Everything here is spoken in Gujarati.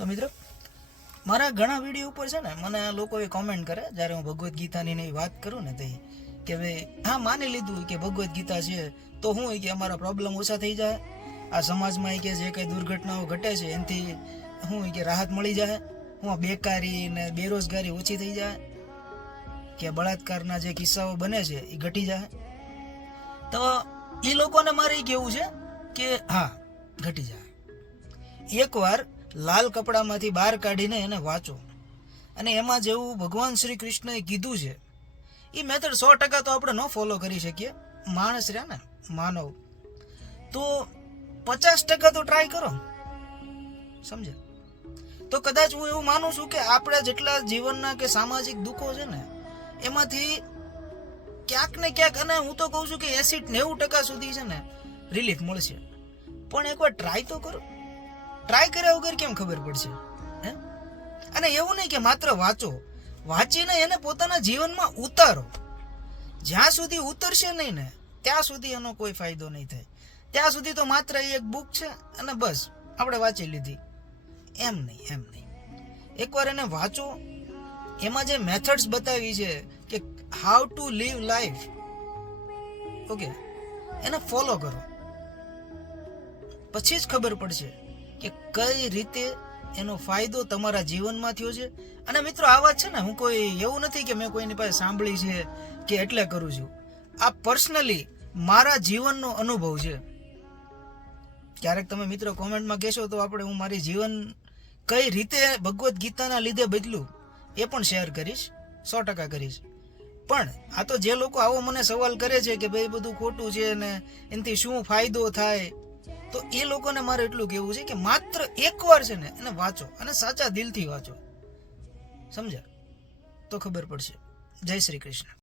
તો મિત્રો મારા ઘણા વિડીયો ઉપર છે ને મને લોકોએ કોમેન્ટ કરે જ્યારે હું ભગવદ્ ગીતાની ને વાત કરું ને તે કે ભાઈ હા માની લીધું કે ભગવદ્ ગીતા છે તો હું કે અમારા પ્રોબ્લેમ ઓછા થઈ જાય, આ સમાજમાં કે જે કંઈ દુર્ઘટનાઓ ઘટે છે એનાથી હું કે રાહત મળી જાય, હું બેકારી ને બેરોજગારી ઓછી થઈ જાય, કે બળાત્કારના જે કિસ્સાઓ બને છે એ ઘટી જાય. તો એ લોકોને મારે એ કહેવું છે કે હા ઘટી જાય. એકવાર લાલ કપડામાંથી બહાર કાઢીને એને વાંચો અને એમાં જેવું ભગવાન શ્રી કૃષ્ણએ કીધું છે એ મેથડ 100% તો આપણે ન ફોલો કરી શકીએ, માણસ રહ્યા ને માનવ, તો 50% તો ટ્રાય કરો, સમજે. તો કદાચ હું એવું માનું છું કે આપણે જેટલા જીવનના કે સામાજિક દુઃખો છે ને એમાંથી ક્યાંક ને ક્યાંક, અને હું તો કહું છું કે 80-90% સુધી છે ને રિલીફ મળશે. પણ એકવાર ટ્રાય તો કરો. ટ્રાય કર્યા વગર કેમ ખબર પડશે? હે? અને એવું નહીં કે માત્ર વાંચો, વાંચીને એને પોતાના જીવનમાં ઉતારો. જ્યાં સુધી ઉતરશે નહીં ને ત્યાં સુધી એનો કોઈ ફાયદો નહીં થાય. ત્યાં સુધી તો માત્ર એક બુક છે અને બસ આપણે વાંચી લીધી, એમ નહીં. એકવાર એને વાંચો, એમાં જે મેથડ્સ બતાવી છે કે how to live life, okay, એને ફોલો કરો, પછી જ ખબર પડશે કે કઈ રીતે એનો ફાયદો તમારા જીવનમાં થયો છે. અને મિત્રો આ વાત છે ને, હું કોઈ એવું નથી કે મેં કોઈની પાસે સાંભળી છે કે એટલે કરું છું. આ પર્સનલી મારા જીવનનો અનુભવ છે. ક્યારેક તમે મિત્રો કોમેન્ટમાં કહેશો તો હું મારી જીવન કઈ રીતે ભગવદ્ ગીતાના લીધે બદલું એ પણ શેર કરીશ, 100% કરીશ. પણ આ તો જે લોકો આવો મને સવાલ કરે છે કે ભાઈ બધું ખોટું છે ને એનાથી શું ફાયદો થાય, તો એ લોકોને મારે એટલું કહેવું છે કે માત્ર એકવાર છે ને એને વાંચો અને સાચા દિલથી વાંચો, સમજ્યા? તો ખબર પડશે. જય શ્રી કૃષ્ણ.